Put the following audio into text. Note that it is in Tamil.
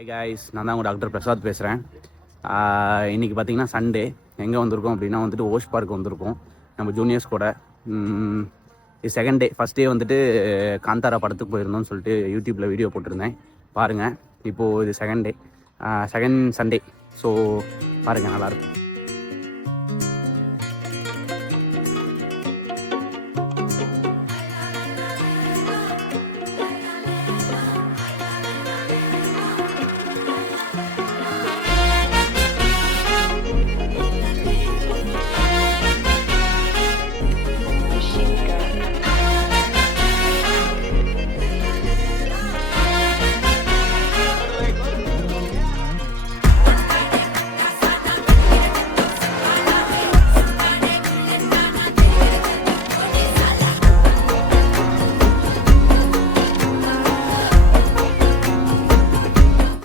ஹாய் காய்ஸ், நான் தான் உங்கள் டாக்டர் பிரசாத் பேசுகிறேன். இன்றைக்கி பார்த்தீங்கன்னா சண்டே. எங்கே வந்திருக்கோம் அப்படின்னா வந்துட்டு ஓஷ் பார்க் வந்திருக்கோம் நம்ம ஜூனியர்ஸ் கூட. இது செகண்ட் டே. ஃபஸ்ட் டே வந்துட்டு காந்தாரா படத்துக்கு போயிருந்தோம்னு சொல்லிட்டு யூடியூப்பில் வீடியோ போட்டிருந்தேன், பாருங்கள். இப்போது இது second day, second Sunday. So பாருங்கள், நல்லாயிருக்கும்.